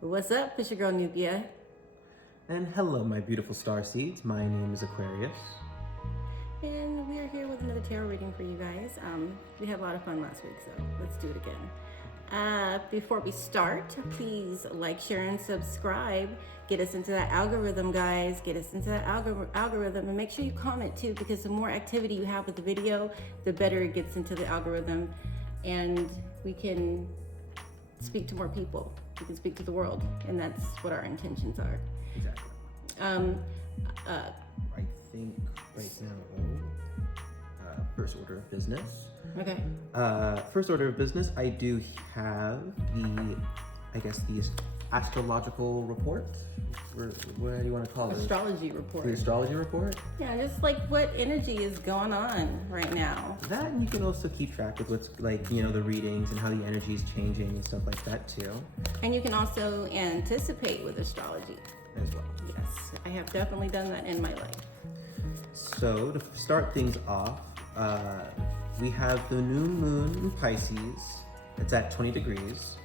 What's up? It's your girl Nubia. And hello, my beautiful star seeds. My name is Aquarius. And we are here with another tarot reading for you guys. We had a lot of fun last week, so let's do it again. Before we start, please like, share, and subscribe. Get us into that algorithm, guys. Get us into that algorithm. And make sure you comment too, because the more activity you have with the video, the better it gets into the algorithm. And we can speak to more people. We can speak to the world. And that's what our intentions are. Exactly. I think right now, first order of business. Okay. First order of business, I do have the astrological report. What do you want to call it? Astrology report. The astrology report? Yeah, just like what energy is going on right now. That, and you can also keep track with what's the readings and how the energy is changing and stuff like that too. And you can also anticipate with astrology. As well. Yes, I have definitely done that in my life. So to start things off, we have the new moon in Pisces. It's at 20 degrees.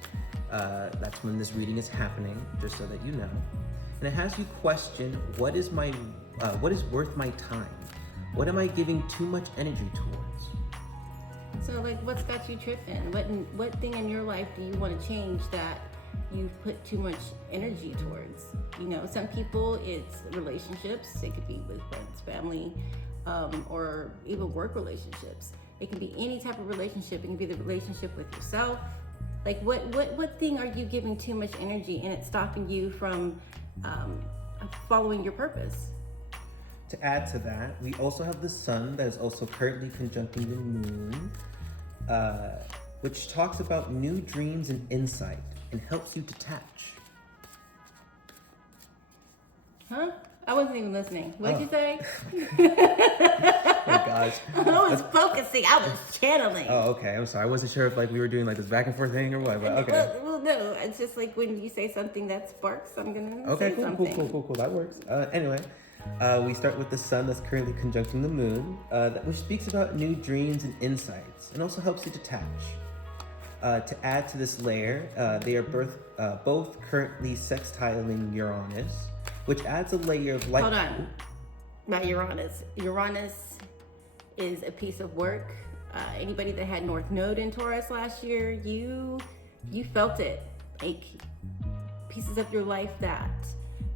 That's when this reading is happening, just so that you know. And it has you question, what is worth my time? What am I giving too much energy towards? So like, what's got you tripping? What thing in your life do you want to change that you've put too much energy towards? You know, some people it's relationships. It could be with friends, family, or even work relationships. It can be any type of relationship. It can be the relationship with yourself. Like what thing are you giving too much energy and it's stopping you from following your purpose? To add to that, we also have the sun that is also currently conjuncting the moon, which talks about new dreams and insight and helps you detach. Huh? I wasn't even listening. What did you say? Oh my gosh. I was focusing. I was channeling. Oh, okay. I'm sorry. I wasn't sure if we were doing this back and forth thing or what, but okay. Well, no. It's just like when you say something that sparks, I'm gonna Okay, say cool, something. cool. That works. Anyway, we start with the sun that's currently conjuncting the moon, which speaks about new dreams and insights, and also helps you detach. To add to this layer, they are both currently sextiling Uranus, which adds a layer of light. Hold on. Not Uranus. Uranus is a piece of work. Anybody that had North Node in Taurus last year, you felt it. Like pieces of your life that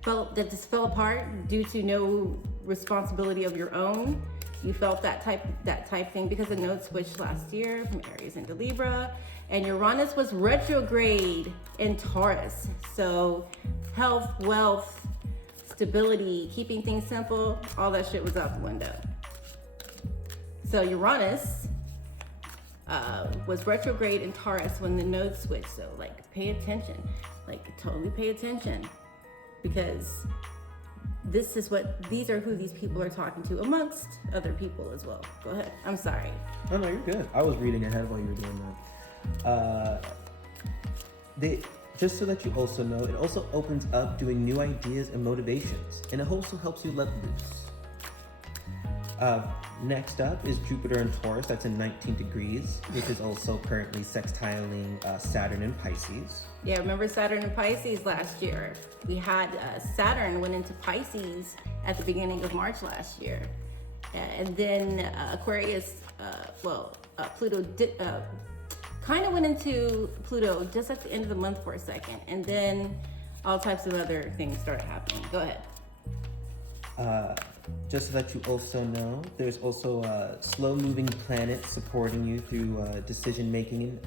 just fell apart due to no responsibility of your own. You felt that type thing because the node switched last year from Aries into Libra, and Uranus was retrograde in Taurus. So health, wealth, stability, keeping things simple, all that shit was out the window. So Uranus was retrograde in Taurus when the node switched. So like pay attention, like totally pay attention, because these are who these people are talking to, amongst other people as well. Go ahead. I'm sorry. Oh no, you're good. I was reading ahead while you were doing that. Just so that you also know, it also opens up doing new ideas and motivations, and it also helps you let loose. Next up is Jupiter in Taurus, that's in 19 degrees, which is also currently sextiling Saturn in Pisces. Yeah, remember Saturn in Pisces last year? We had Saturn went into Pisces at the beginning of March last year. And then Aquarius, Pluto kind of went into Pluto just at the end of the month for a second. And then all types of other things started happening. Go ahead. Just so that you also know, there's also slow-moving planets supporting you through decision-making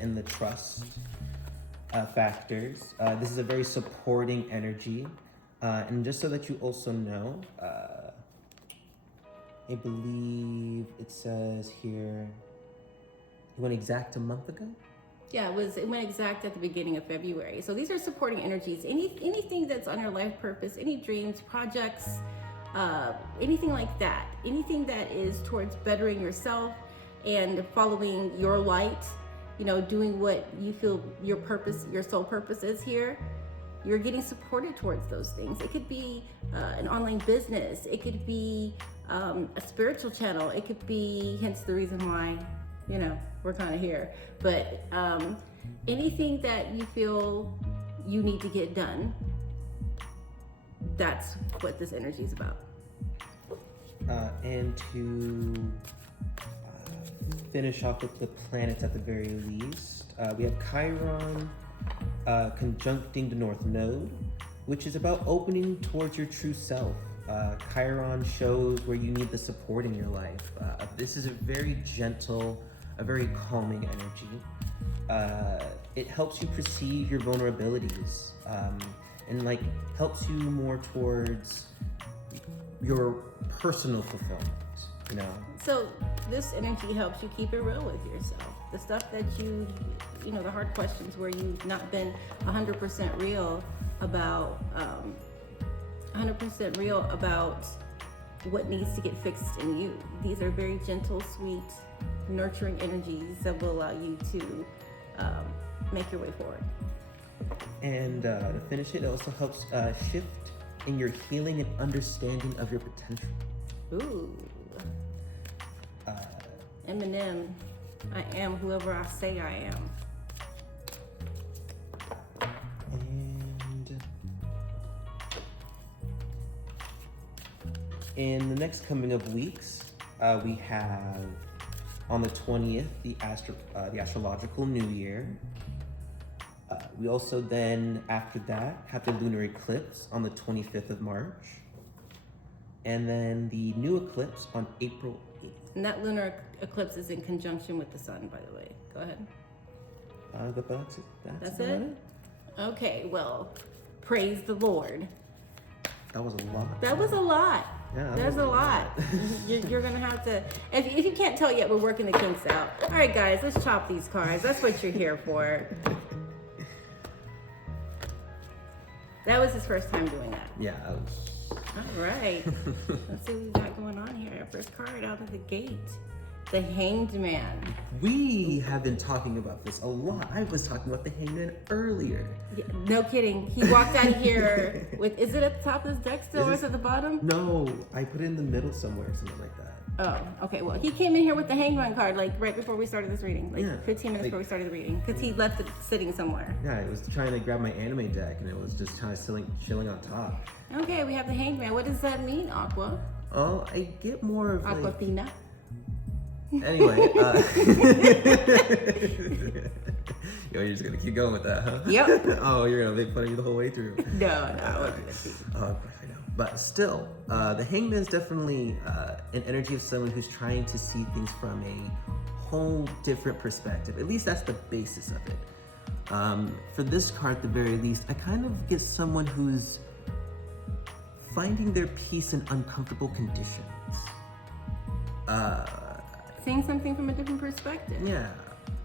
and the trust factors. This is a very supporting energy. And just so that you also know, I believe it says here, it went exact a month ago? Yeah, it went exact at the beginning of February. So these are supporting energies. Anything that's on your life purpose, any dreams, projects, anything like that, anything that is towards bettering yourself and following your light, doing what you feel your purpose, your soul purpose is here, you're getting supported towards those things. It could be an online business. It could be a spiritual channel. It could be, hence the reason why, we're kind of here. But anything that you feel you need to get done. That's what this energy is about. And to finish off with the planets at the very least, we have Chiron conjuncting the North Node, which is about opening towards your true self. Chiron shows where you need the support in your life. This is a very gentle, a very calming energy. It helps you perceive your vulnerabilities and like helps you more towards your personal fulfillment, you know? So this energy helps you keep it real with yourself. The stuff that you know, the hard questions where you've not been 100% real about, 100% real about what needs to get fixed in you. These are very gentle, sweet, nurturing energies that will allow you to make your way forward. And to finish it, it also helps shift in your healing and understanding of your potential. Ooh. Eminem, I am whoever I say I am. And in the next coming of weeks, we have on the 20th, the astrological new year. We also then, after that, have the lunar eclipse on the 25th of March. And then the new eclipse on April 8th. And that lunar eclipse is in conjunction with the sun, by the way. Go ahead. But that's it? Okay, well, praise the Lord. That was a lot. That was a lot. Yeah, that's a lot. You're gonna have to, if you can't tell yet, we're working the kinks out. All right, guys, let's chop these cards. That's what you're here for. That was his first time doing that. Yeah. All right. Let's see what we got going on here. First card out of the gate. The Hanged Man. We have been talking about this a lot. I was talking about the Hanged Man earlier. Yeah, no kidding. He walked out of here with, is it at the top of this deck still or is it at the bottom? No, I put it in the middle somewhere, something like that. Oh, okay. Well, he came in here with the Hanged Man card like right before we started this reading. Like Yeah, 15 minutes before we started the reading. Because he left it sitting somewhere. Yeah, it was trying to grab my anime deck and it was just kind of chilling on top. Okay, we have the Hanged Man. What does that mean, Aqua? Oh, I get more of like... Aquafina? Anyway, yo, you're just gonna keep going with that, huh? Yep. Oh, you're gonna make fun of me the whole way through. No, I wasn't gonna I know. But still, the Hangman is definitely an energy of someone who's trying to see things from a whole different perspective. At least that's the basis of it. For this card, at the very least, I kind of get someone who's finding their peace in uncomfortable conditions. Seeing something from a different perspective. Yeah.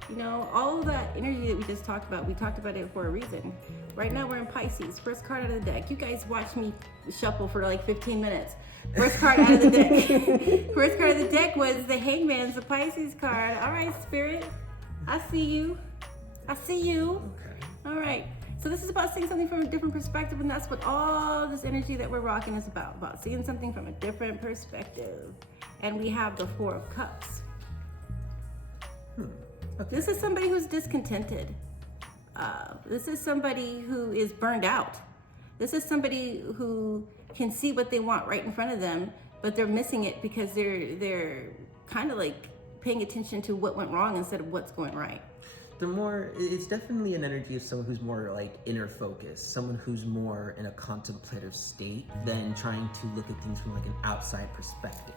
You know, all of that energy that we just talked about, we talked about it for a reason. Right now we're in Pisces. First card out of the deck. You guys watched me shuffle for like 15 minutes. First card out of the deck. First card of the deck was the Hangman's, the Pisces card. All right, Spirit. I see you. I see you. Okay. All right. So this is about seeing something from a different perspective, and that's what all this energy that we're rocking is about seeing something from a different perspective. And we have the Four of Cups. Okay. This is somebody who's discontented. This is somebody who is burned out. This is somebody who can see what they want right in front of them, but they're missing it because they're kind of like paying attention to what went wrong instead of what's going right. It's definitely an energy of someone who's more like inner focused, someone who's more in a contemplative state than trying to look at things from like an outside perspective.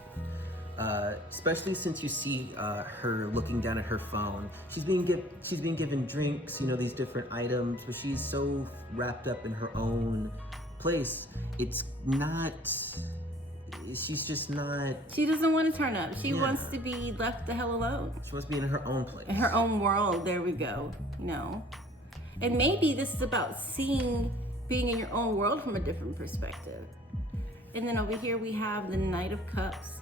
Especially since you see her looking down at her phone. She's being given drinks, you know, these different items, but she's so wrapped up in her own place. She's just not... She doesn't want to turn up. She wants to be left the hell alone. She wants to be in her own place. In her own world, there we go, you know. And maybe this is about being in your own world from a different perspective. And then over here we have the Knight of Cups.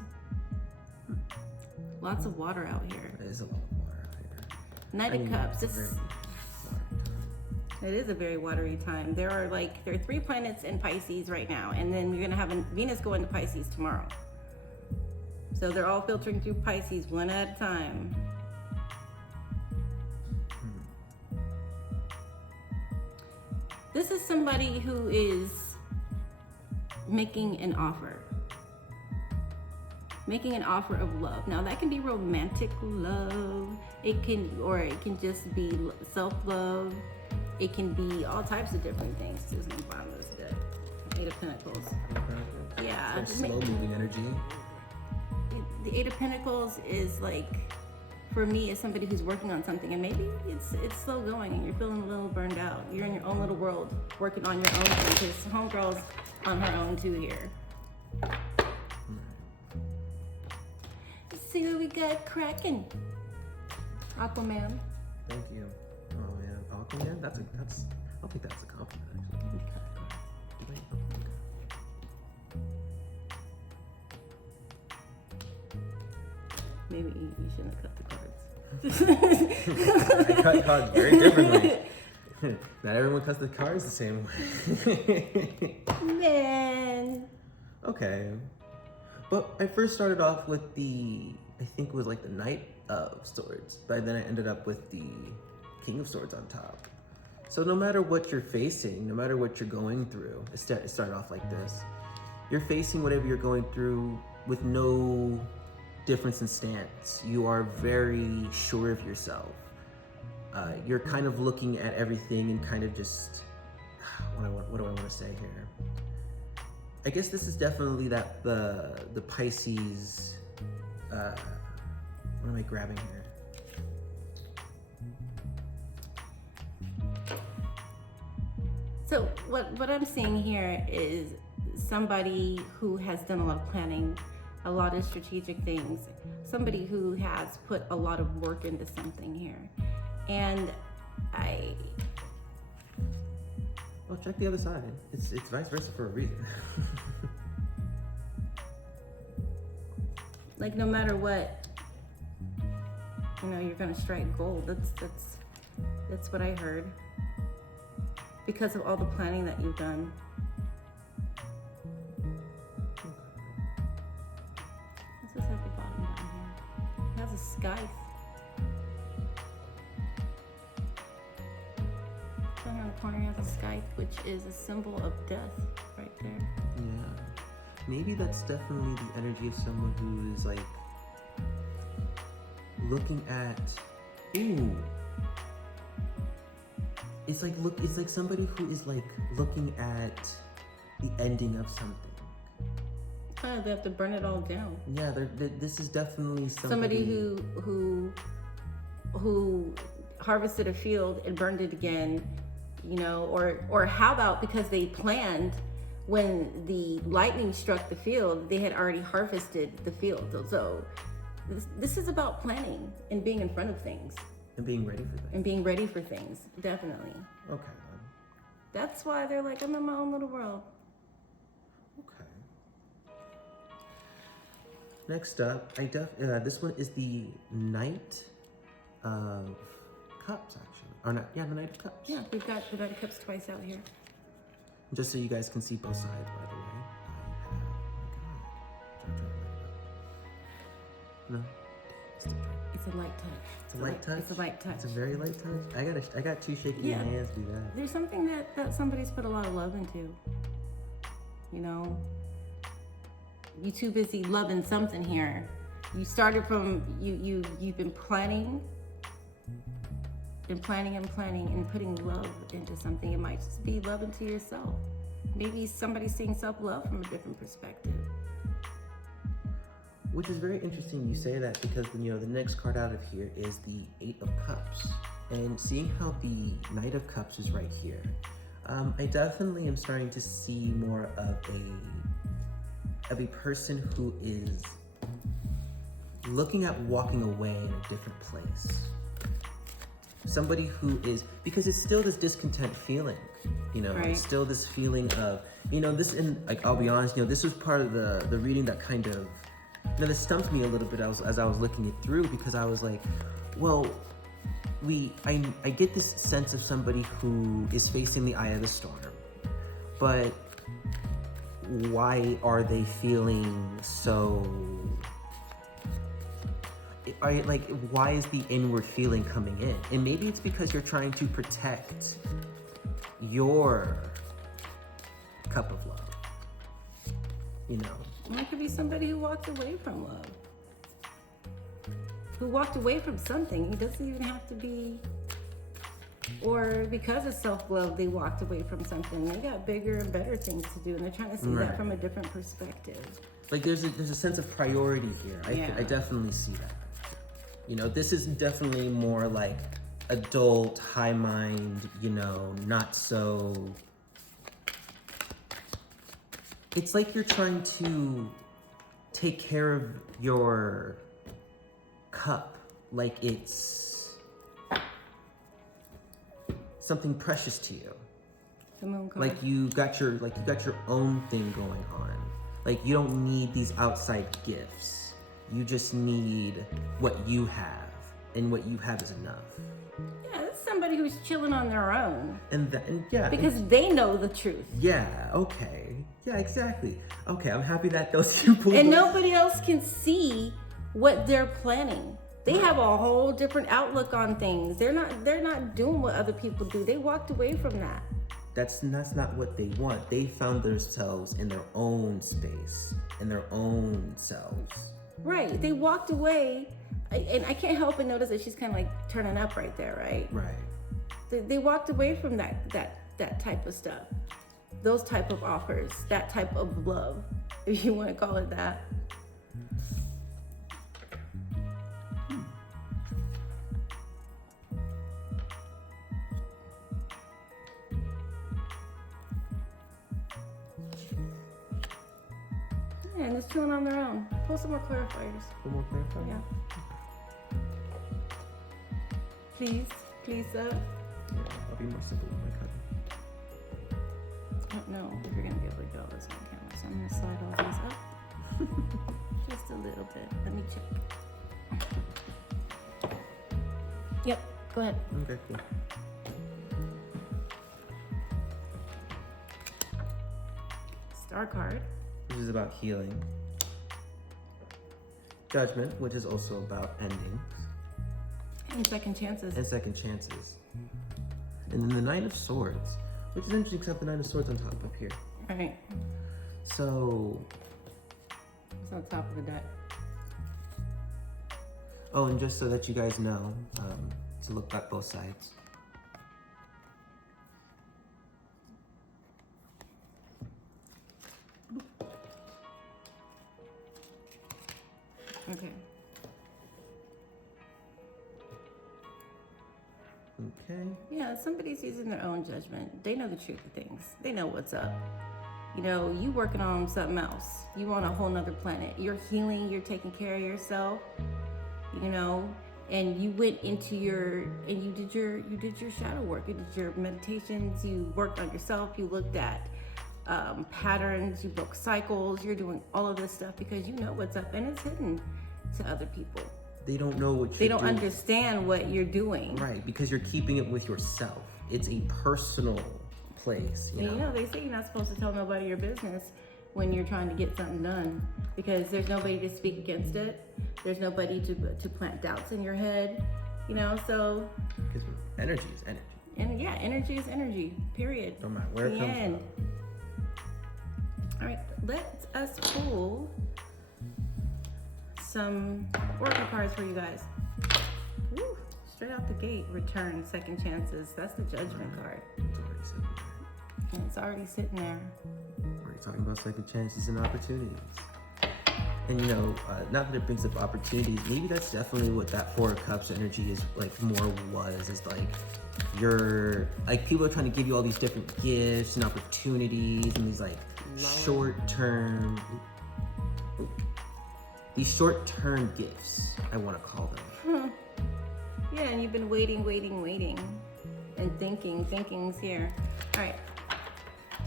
Lots of water out here. There is a lot of water out here. Knight of Cups. It is a very watery time. There are 3 planets in Pisces right now, and then you're gonna have Venus go into Pisces tomorrow. So they're all filtering through Pisces one at a time. This is somebody who is making an offer. Making an offer of love. Now that can be romantic love. It can just be self-love. It can be all types of different things. This is the bottom of this deck. Eight of Pentacles. Yeah. It's like slow moving energy. The Eight of Pentacles is like, for me, as somebody who's working on something, and maybe it's slow going and you're feeling a little burned out. You're in your own little world, working on your own thing, because homegirl's on her own too here. Let's see what we got cracking. Aquaman. Thank you. Oh man, Aquaman. I'll think that's a compliment actually. Maybe you shouldn't have cut the cards. I cut cards very differently. Not everyone cuts the cards the same way. Man. Okay. But I first started off with I think it was like the Knight of Swords, but then I ended up with the King of Swords on top. So no matter what you're facing, no matter what you're going through, it started off like this. You're facing whatever you're going through with no difference in stance. You are very sure of yourself. You're kind of looking at everything and kind of just, what do I want to say here? I guess this is definitely the Pisces, what am I grabbing here? So what I'm seeing here is somebody who has done a lot of planning, a lot of strategic things, somebody who has put a lot of work into something here. And Well, check the other side. It's vice versa for a reason. like, no matter what, you're gonna strike gold. That's what I heard. Because of all the planning that you've done. What's this at the bottom down here? It has a scythe. Down here in the corner it has a scythe, which is a symbol of death right there. Yeah. Maybe that's definitely the energy of someone who is like looking at, ooh. It's like somebody who is like looking at the ending of something. They have to burn it all down. Yeah, this is definitely somebody who harvested a field and burned it again, or how about because they planned when the lightning struck the field, they had already harvested the field. So this is about planning and being in front of things. And being ready for things. And being ready for things, definitely. Okay. That's why they're like, I'm in my own little world. Okay. Next up, this one is the Knight of Cups, actually. Or not? Yeah, the Knight of Cups. Yeah, we've got the Knight of Cups twice out here. Just so you guys can see both sides, by the way. No. It's a light touch. It's a light touch. It's a light touch. It's a very light touch. I got two shaky hands. Do that. There's something that somebody's put a lot of love into. You too busy loving something here. You started from you've been planning and planning and putting love into something. It might just be love into yourself. Maybe somebody's seeing self-love from a different perspective. Which is very interesting you say that, because the next card out of here is the Eight of Cups. And seeing how the Knight of Cups is right here, I definitely am starting to see more of a person who is looking at walking away in a different place. Somebody who is, because it's still this discontent feeling, Right. It's still this feeling of, this, and like, I'll be honest, this was part of the reading that kind of, this stumped me a little bit as I was looking it through, because I was like, well, I get this sense of somebody who is facing the eye of the storm, but why are they feeling so, why is the inward feeling coming in? And maybe it's because you're trying to protect your cup of love. You know, And it could be somebody who walked away from love. Who walked away from something. It doesn't even have to be, or because of self-love, they walked away from something. They got bigger and better things to do, and they're trying to see that from a different perspective. Like there's a sense of priority here. I definitely see that. You know, this is definitely more like adult, high mind, you know, not so. It's like you're trying to take care of your cup like it's something precious to you. The moon card. Like you got your own thing going on. Like you don't need these outside gifts. You just need what you have, and what you have is enough. Yeah, it's somebody who's chilling on their own. And yeah. Because they know the truth. Yeah, okay. Yeah, exactly. Okay, I'm happy that those people. And nobody else can see what they're planning. They have a whole different outlook on things. They're not doing what other people do. They walked away from that. That's not what they want. They found themselves in their own space, in their own selves. Right. They walked away, and I can't help but notice that she's kind of like turning up right there, right? Right. They walked away from that type of stuff, those type of offers, that type of love, if you want to call it that. Yeah, and it's chilling on their own. Pull some more clarifiers. One more clarifier? Yeah. Please, sir. Yeah, I'll be more simple with my cutting. I don't know if you're gonna be able to get all this on camera, so I'm gonna slide all these up just a little bit. Let me check. Yep, go ahead. Okay, cool. Star card. Which is about healing. Judgment, which is also about endings. And second chances. And second chances. And then the Nine of Swords, which is interesting because I have the Nine of Swords on top up here. Right. So. It's on top of the deck. Oh, and just so that you guys know, to look at both sides. Okay. Okay. Yeah, somebody's using their own judgment. They know the truth of things. They know what's up. You know, you working on something else. You on a whole nother planet. You're healing, you're taking care of yourself, you know, and you went into and you did your shadow work. You did your meditations, you worked on yourself, you looked at patterns, you broke cycles, you're doing all of this stuff because you know what's up and it's hidden to other people. They don't know what you're They don't doing. understand what you're doing. Right, because you're keeping it with yourself. It's a personal place. You know? They say you're not supposed to tell nobody your business when you're trying to get something done because there's nobody to speak against it. There's nobody to plant doubts in your head, you know, so. Because energy is energy. And yeah, energy is energy, period. No matter where it comes from. All right, let us pull some oracle cards for you guys. Woo, straight out the gate, return, second chances. That's the judgment card. It's already sitting there. And it's already sitting there. We're talking about second chances and opportunities. And you know, not that it brings up opportunities, maybe that's definitely what that Four of Cups energy is like is like you're like people are trying to give you all these different gifts and opportunities and these like short-term gifts, I want to call them. Yeah, and you've been waiting, and thinking's here. All right.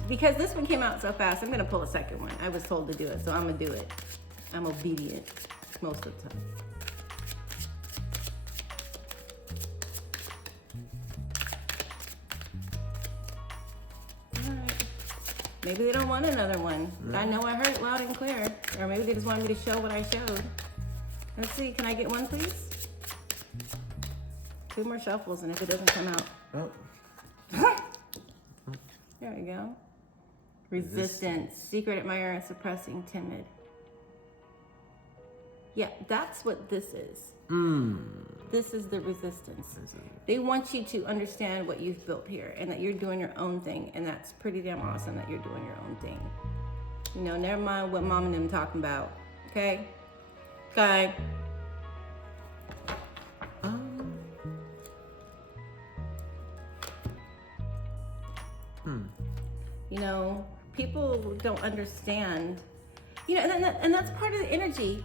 Because this one came out so fast, I'm gonna pull a second one. I was told to do it, so I'm gonna do it. I'm obedient most of the time. All right. Maybe they don't want another one. I know I heard it loud and clear. Or maybe they just wanted me to show what I showed. Let's see, can I get one, please? 2 more shuffles, and if it doesn't come out. Oh. There we go. Resistance, secret admirer, suppressing, timid. Yeah, that's what this is. This is the resistance. They want you to understand what you've built here and that you're doing your own thing. And that's pretty damn awesome that you're doing your own thing. You know, never mind what mom and them talking about. Okay? Okay. You know, people don't understand. You know, and that's part of the energy.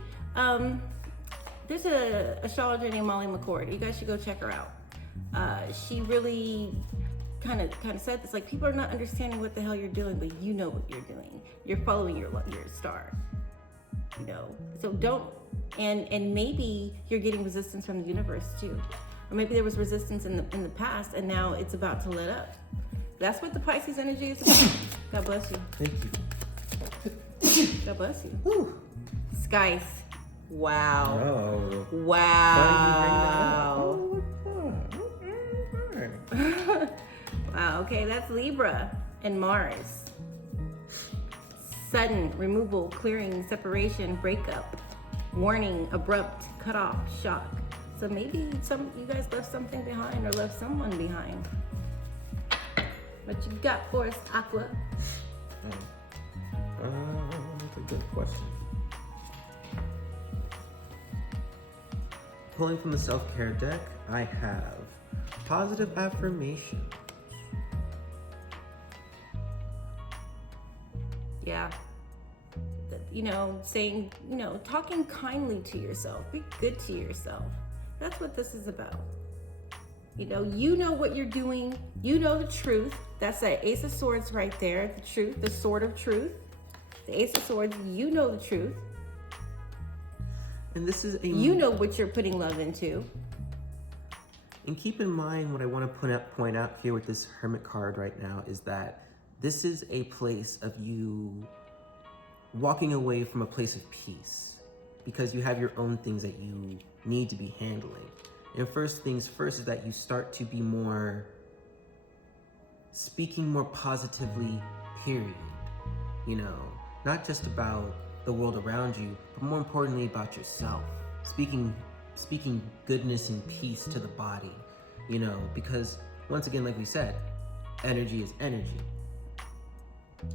There's a astrologer named Molly McCord. You guys should go check her out. She really kind of said this, like, people are not understanding what the hell you're doing, but you know what you're doing. You're following your star. You know, so don't. And maybe you're getting resistance from the universe too, or maybe there was resistance in the past, and now it's about to let up. That's what the Pisces energy is about. God bless you. Thank you. God bless you. Whew. Skies. Wow. Oh. Wow. Oh, Wow. Okay, that's Libra and Mars. Sudden removal, clearing, separation, breakup, warning, abrupt, cut off, shock. So maybe you guys left something behind or left someone behind. What you got for us, Aqua? That's a good question. Pulling from the self-care deck, I have positive affirmations. Yeah. You know, saying, you know, talking kindly to yourself. Be good to yourself. That's what this is about. You know what you're doing. You know the truth. That's that Ace of Swords right there. The truth, the sword of truth. The Ace of Swords, you know the truth. And this is you know what you're putting love into. And keep in mind what I want to point out here with this Hermit card right now is that this is a place of you walking away from a place of peace because you have your own things that you need to be handling. And first things first is that you start to be speaking more positively, period. You know, not just about the world around you, but more importantly about yourself. Speaking goodness and peace to the body, you know, because once again, like we said, energy is energy.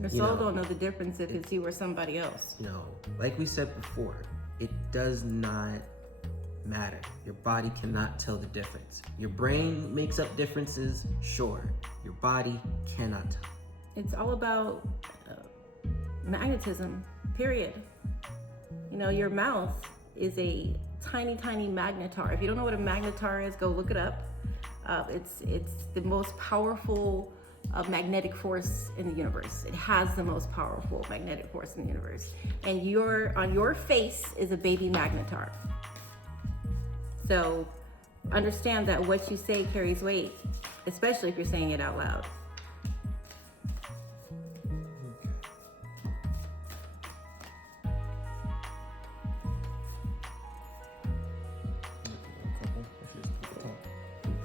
Your soul don't know the difference if it's you or somebody else. You know, like we said before, it does not matter. Your body cannot tell the difference. Your brain makes up differences, sure. Your body cannot tell. It's all about magnetism, period. You know, your mouth is a tiny, tiny magnetar. If you don't know what a magnetar is, go look it up. It's the most powerful magnetic force in the universe. It has the most powerful magnetic force in the universe. And on your face is a baby magnetar. So understand that what you say carries weight, especially if you're saying it out loud.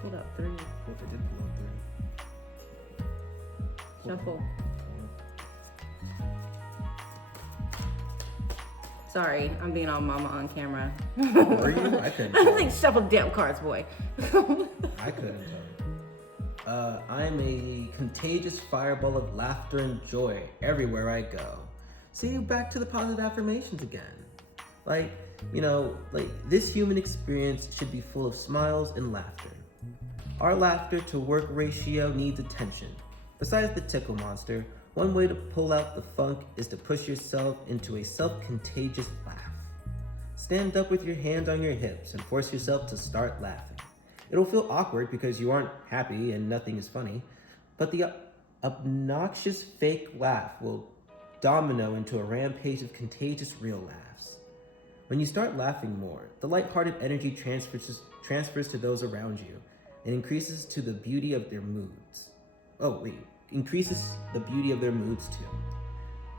Pulled out 3. Shuffle. Sorry, I'm being all mama on camera. Were you? I couldn't. I think shuffle damn cards, boy. I couldn't tell. I'm a contagious fireball of laughter and joy everywhere I go. See, back to the positive affirmations again. Like, you know, like this human experience should be full of smiles and laughter. Our laughter to work ratio needs attention. Besides the tickle monster, one way to pull out the funk is to push yourself into a self-contagious laugh. Stand up with your hands on your hips and force yourself to start laughing. It'll feel awkward because you aren't happy and nothing is funny, but the obnoxious fake laugh will domino into a rampage of contagious real laughs. When you start laughing more, the lighthearted energy transfers to those around you and increases to the beauty of their moods. Increases the beauty of their moods too.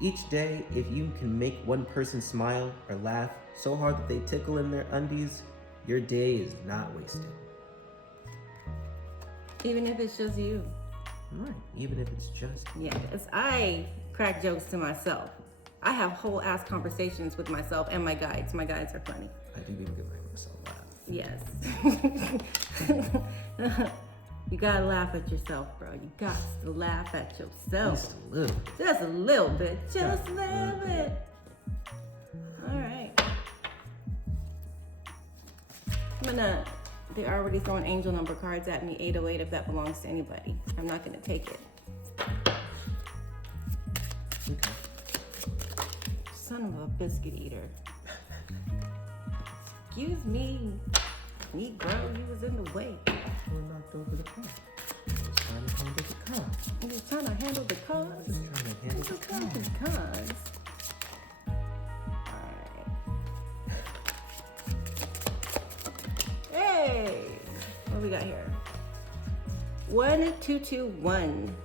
Each day, if you can make one person smile or laugh so hard that they tickle in their undies, your day is not wasted. Even if it's just you. Right. Even if it's just. Yeah, because I crack jokes to myself. I have whole ass conversations with myself and my guides. My guides are funny. I do even give myself Yes. You gotta laugh at yourself, bro. You got to laugh at yourself. Just a little. Just a little bit. Just a little bit. All right. They're already throwing angel number cards at me, 808, if that belongs to anybody. I'm not gonna take it. Okay. Son of a biscuit eater. Excuse me, Negro, you was in the way. We're knocked over the car. I'm just trying to handle the car. I'm just trying to handle the cards. Just trying to handle the car. The cards. Hey, what we got here? 1221.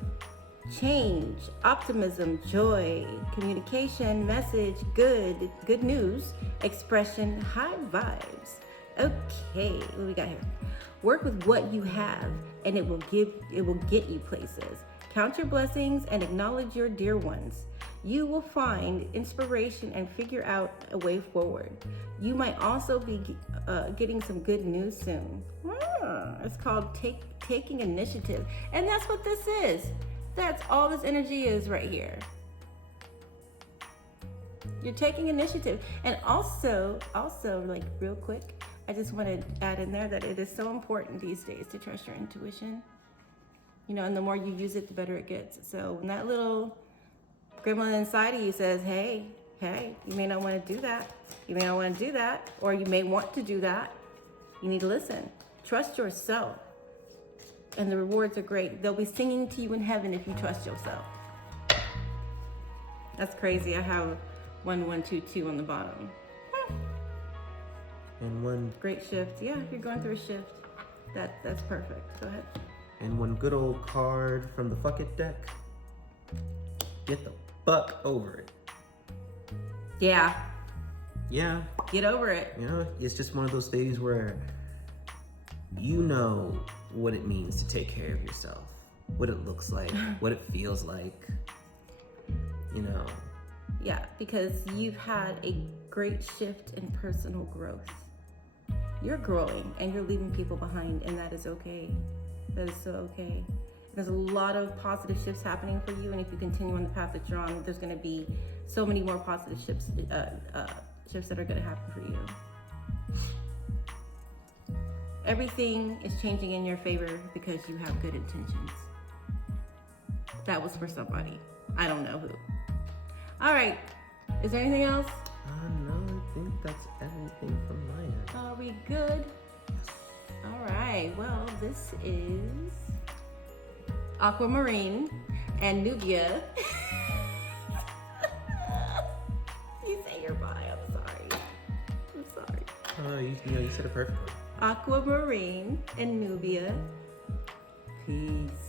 Change, optimism, joy, communication, message, good news, expression, high vibes. Okay, what we got here? Work with what you have, and it will get you places. Count your blessings and acknowledge your dear ones. You will find inspiration and figure out a way forward. You might also be getting some good news soon. It's called taking initiative, and that's what this is. That's all this energy is right here. You're taking initiative. And also, like real quick, I just want to add in there that it is so important these days to trust your intuition. You know, and the more you use it, the better it gets. So when that little gremlin inside of you says, hey, you may not want to do that. You may not want to do that. Or you may want to do that. You need to listen. Trust yourself. And the rewards are great. They'll be singing to you in heaven if you trust yourself. That's crazy. I have 1122 on the bottom. And one. Great shift. Yeah, you're going through a shift. That's perfect. Go ahead. And one good old card from the fuck it deck. Get the fuck over it. Yeah. Yeah. Get over it. You know, it's just one of those days where you know what it means to take care of yourself, what it looks like, what it feels like, you know. Yeah, because you've had a great shift in personal growth. You're growing and you're leaving people behind, and that is okay. That is so okay. There's a lot of positive shifts happening for you, and if you continue on the path that you're on, there's going to be so many more positive shifts that are going to happen for you. Everything is changing in your favor because you have good intentions. That was for somebody. I don't know who. All right. Is there anything else? No, I think that's everything from my end. Are we good? All right. Well, this is Aquamarine and Nubia. You say you're bye. I'm sorry. Oh, you said it perfectly. Aquamarine and Nubia. Peace.